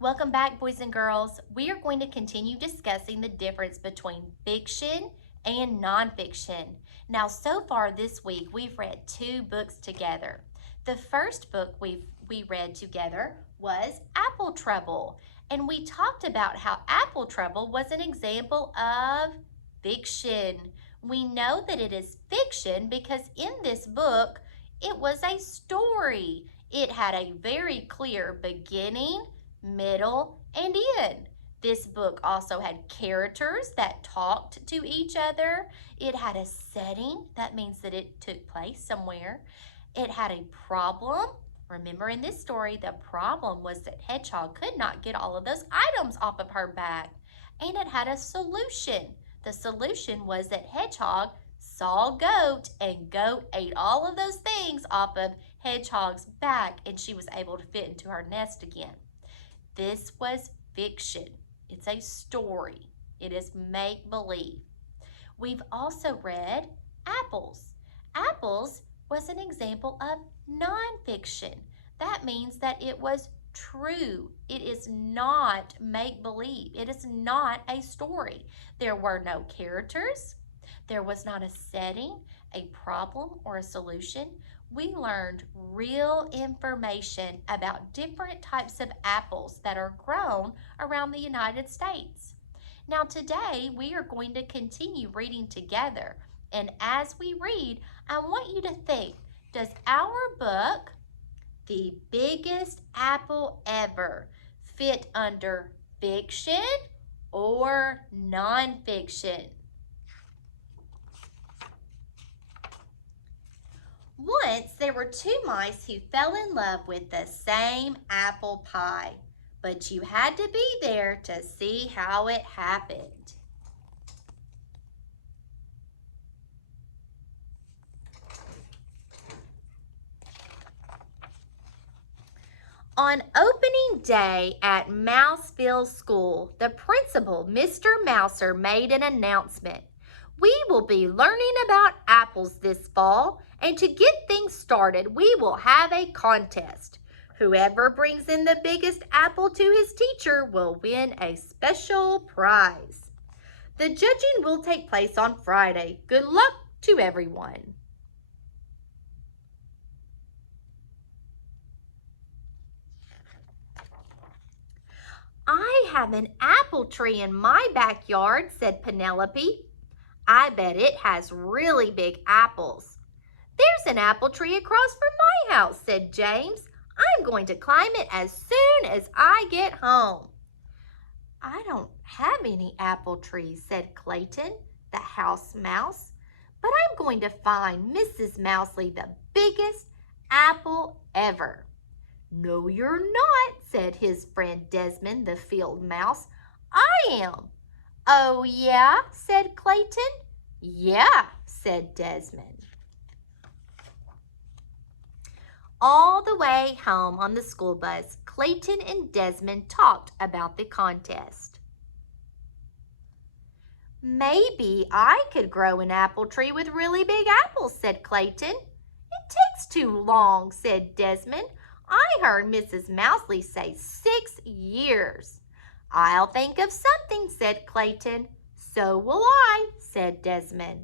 Welcome back, boys and girls. We are going to continue discussing the difference between fiction and nonfiction. Now, so far this week, we've read two books together. The first book we read together was Apple Trouble, and we talked about how Apple Trouble was an example of fiction. We know that it is fiction because in this book, it was a story. It had a very clear beginning, middle, and end. This book also had characters that talked to each other. It had a setting, that means that it took place somewhere. It had a problem. Remember in this story, the problem was that Hedgehog could not get all of those items off of her back. And it had a solution. The solution was that Hedgehog saw Goat, and Goat ate all of those things off of Hedgehog's back, and she was able to fit into her nest again. This was fiction. It's a story. It is make-believe. We've also read Apples. Apples was an example of nonfiction. That means that it was true. It is not make-believe. It is not a story. There were no characters. There was not a setting, a problem, or a solution. We learned real information about different types of apples that are grown around the United States. Now today we are going to continue reading together, and as we read, I want you to think, does our book, The Biggest Apple Ever, fit under fiction or nonfiction? Once there were two mice who fell in love with the same apple pie, but you had to be there to see how it happened. On opening day at Mouseville School, the principal, Mr. Mouser, made an announcement. We will be learning about apples this fall, and to get things started, we will have a contest. Whoever brings in the biggest apple to his teacher will win a special prize. The judging will take place on Friday. Good luck to everyone. I have an apple tree in my backyard, said Penelope. I bet it has really big apples. There's an apple tree across from my house, said James. I'm going to climb it as soon as I get home. I don't have any apple trees, said Clayton, the house mouse, but I'm going to find Mrs. Mousley the biggest apple ever. No, you're not, said his friend Desmond, the field mouse. I am. Oh, yeah, said Clayton. Yeah, said Desmond. All the way home on the school bus, Clayton and Desmond talked about the contest. Maybe I could grow an apple tree with really big apples, said Clayton. It takes too long, said Desmond. I heard Mrs. Mousley say 6 years. I'll think of something, said Clayton. So will I, said Desmond.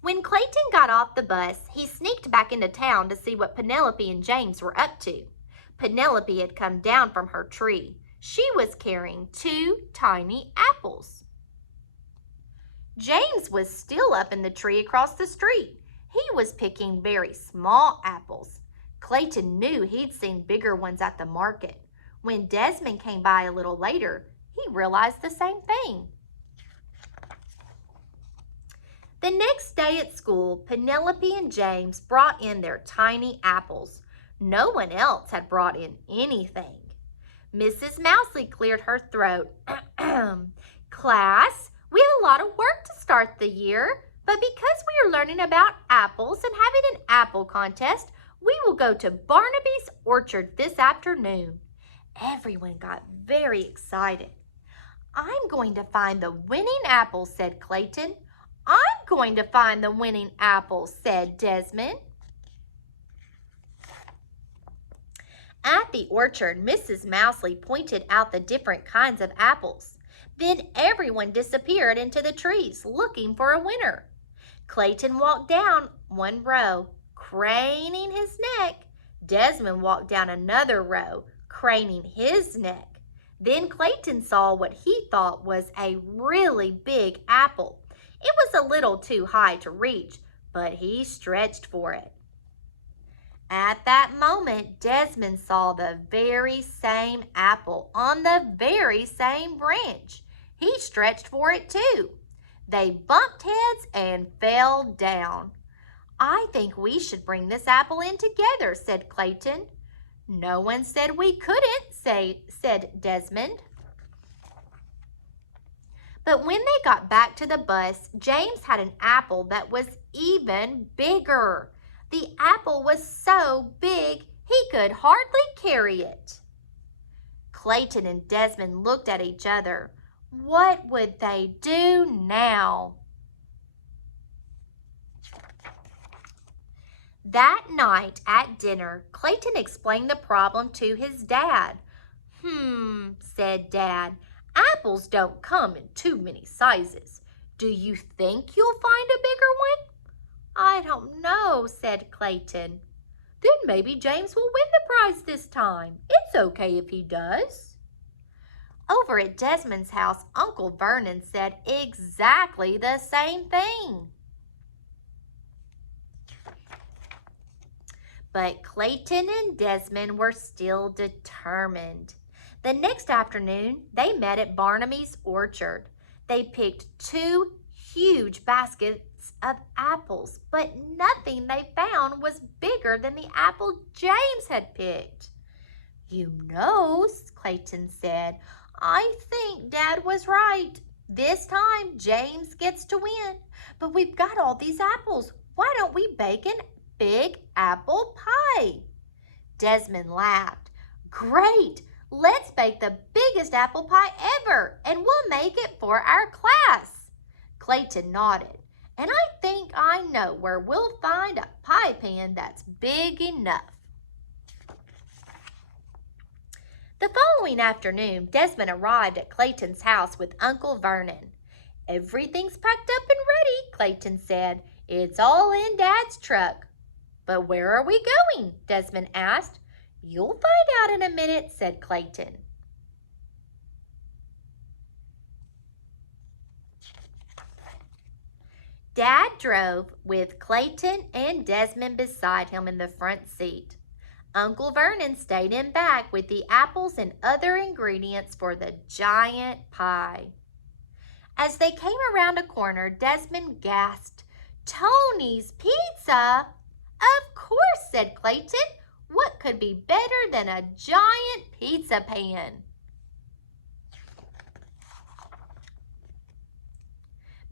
When Clayton got off the bus, he sneaked back into town to see what Penelope and James were up to. Penelope had come down from her tree. She was carrying 2 tiny apples. James was still up in the tree across the street. He was picking very small apples. Clayton knew he'd seen bigger ones at the market. When Desmond came by a little later, he realized the same thing. The next day at school, Penelope and James brought in their tiny apples. No one else had brought in anything. Mrs. Mousley cleared her throat. Class, we have a lot of work to start the year. But because we are learning about apples and having an apple contest, we will go to Barnaby's orchard this afternoon. Everyone got very excited. I'm going to find the winning apple, said Clayton. I'm going to find the winning apple, said Desmond. At the orchard, Mrs. Mousley pointed out the different kinds of apples. Then everyone disappeared into the trees looking for a winner. Clayton walked down one row, craning his neck. Desmond walked down another row, craning his neck. Then Clayton saw what he thought was a really big apple. It was a little too high to reach, but he stretched for it. At that moment, Desmond saw the very same apple on the very same branch. He stretched for it too. They bumped heads and fell down. "I think we should bring this apple in together," said Clayton. "No one said we couldn't," said Desmond. But when they got back to the bus, James had an apple that was even bigger. The apple was so big he could hardly carry it. Clayton and Desmond looked at each other. What would they do now? That night at dinner, Clayton explained the problem to his dad. Said Dad, "apples don't come in too many sizes. Do you think you'll find a bigger one?" "I don't know," said Clayton. "Then maybe James will win the prize this time. It's okay if he does." Over at Desmond's house, Uncle Vernon said exactly the same thing. But Clayton and Desmond were still determined. The next afternoon, they met at Barnaby's orchard. They picked 2 huge baskets of apples, but nothing they found was bigger than the apple James had picked. "You know," Clayton said, "I think Dad was right. This time, James gets to win. But we've got all these apples. Why don't we bake an big apple pie?" Desmond laughed. "Great! Let's bake the biggest apple pie ever, and we'll make it for our class." Clayton nodded. "And I think I know where we'll find a pie pan that's big enough." The following afternoon, Desmond arrived at Clayton's house with Uncle Vernon. "Everything's packed up and ready," Clayton said. "It's all in Dad's truck." "But where are we going?" Desmond asked. "You'll find out in a minute," said Clayton. Dad drove with Clayton and Desmond beside him in the front seat. Uncle Vernon stayed in back with the apples and other ingredients for the giant pie. As they came around a corner, Desmond gasped, "Tony's Pizza?" "Of course," said Clayton. "What could be better than a giant pizza pan?"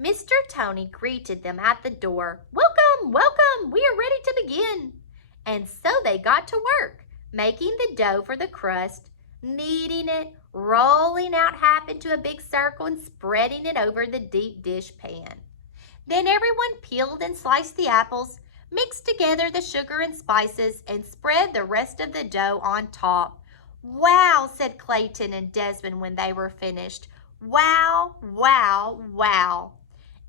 Mr. Tony greeted them at the door. "Welcome, welcome, we are ready to begin." And so they got to work, making the dough for the crust, kneading it, rolling out half into a big circle and spreading it over the deep dish pan. Then everyone peeled and sliced the apples, mixed together the sugar and spices, and spread the rest of the dough on top. "Wow," said Clayton and Desmond when they were finished. "Wow, wow, wow."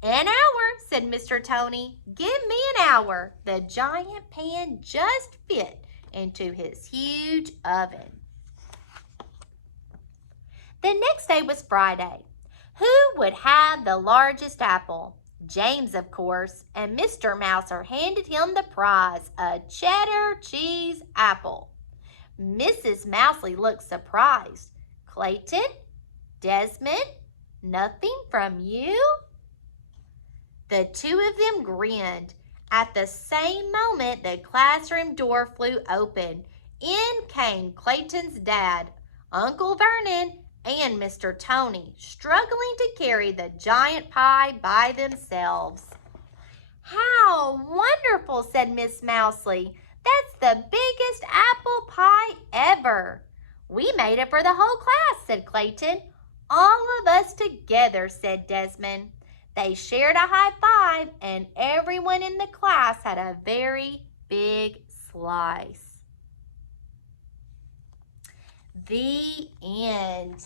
"An hour," said Mr. Tony. "Give me an hour." The giant pan just fit into his huge oven. The next day was Friday. Who would have the largest apple? James, of course, and Mr. Mouser handed him the prize, a cheddar cheese apple. Mrs. Mousley looked surprised. "Clayton? Desmond? Nothing from you?" The two of them grinned. At the same moment, the classroom door flew open. In came Clayton's dad, Uncle Vernon, and Mr. Tony, struggling to carry the giant pie by themselves. "How wonderful," said Miss Mousley. "That's the biggest apple pie ever." "We made it for the whole class," said Clayton. "All of us together," said Desmond. They shared a high five, and everyone in the class had a very big slice. The end.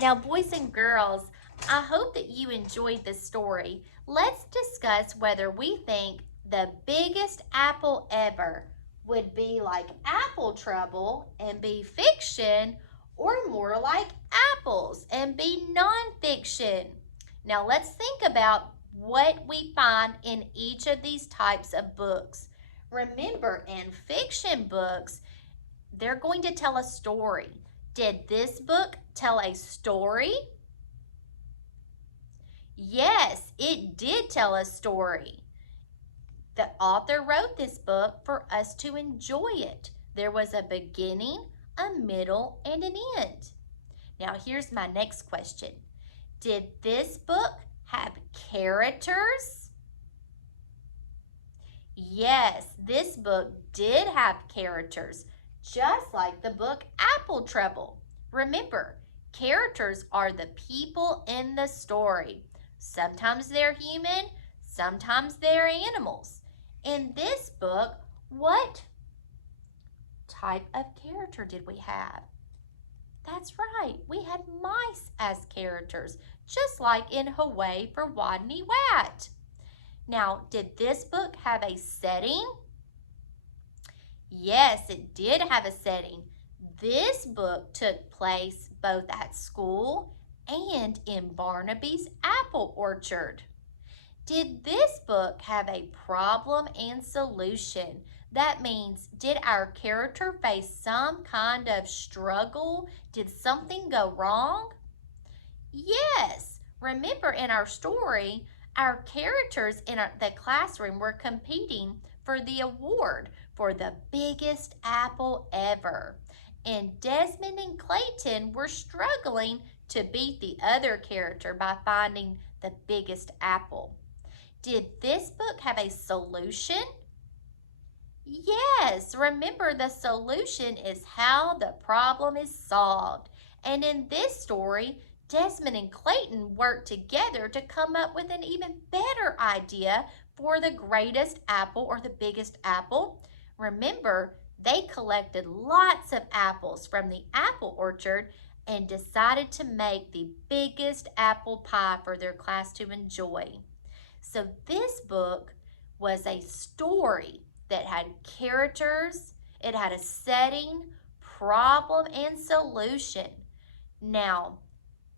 Now, boys and girls, I hope that you enjoyed this story. Let's discuss whether we think the biggest apple ever would be like apple trouble and be fiction, or more like apples and be nonfiction. Now, let's think about what we find in each of these types of books. Remember, in fiction books, they're going to tell a story. Did this book tell a story? Yes, it did tell a story. The author wrote this book for us to enjoy it. There was a beginning, a middle, and an end. Now here's my next question. Did this book have characters? Yes, this book did have characters, just like the book Apple Trouble. Remember, characters are the people in the story. Sometimes they're human, sometimes they're animals. In this book, what type of character did we have? That's right, we had mice as characters, just like in Hooray for Wadney Wat. Now, did this book have a setting? Yes, it did have a setting. This book took place both at school and in Barnaby's apple orchard. Did this book have a problem and solution? That means, did our character face some kind of struggle? Did something go wrong? Yes. Remember, in our story, our characters in the classroom were competing for the award for the biggest apple ever. And Desmond and Clayton were struggling to beat the other character by finding the biggest apple. Did this book have a solution? Yes, remember, the solution is how the problem is solved. And in this story, Desmond and Clayton worked together to come up with an even better idea for the greatest apple or the biggest apple. Remember, they collected lots of apples from the apple orchard and decided to make the biggest apple pie for their class to enjoy. So this book was a story that had characters, it had a setting, problem, and solution. Now,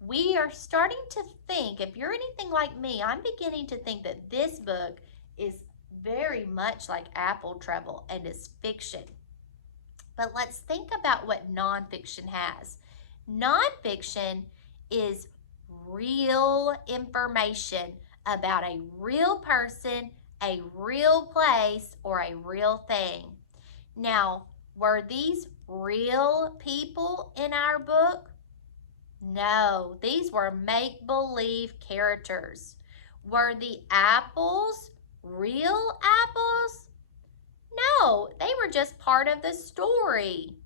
we are starting to think, if you're anything like me, I'm beginning to think that this book is very much like Apple Trouble and is fiction. But let's think about what nonfiction has. Nonfiction is real information about a real person, a real place, or a real thing. Now, were these real people in our book? No, these were make-believe characters. Were the apples real apples? No, they were just part of the story.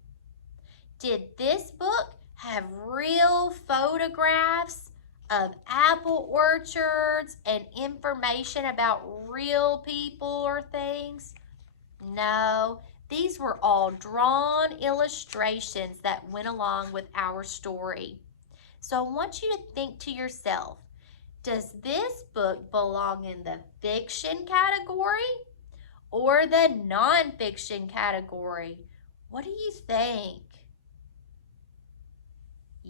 Did this book have real photographs of apple orchards and information about real people or things? No, these were all drawn illustrations that went along with our story. So I want you to think to yourself, does this book belong in the fiction category or the nonfiction category? What do you think?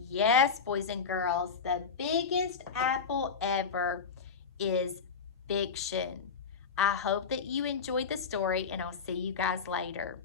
Yes, boys and girls, the biggest apple ever is fiction. I hope that you enjoyed the story, and I'll see you guys later.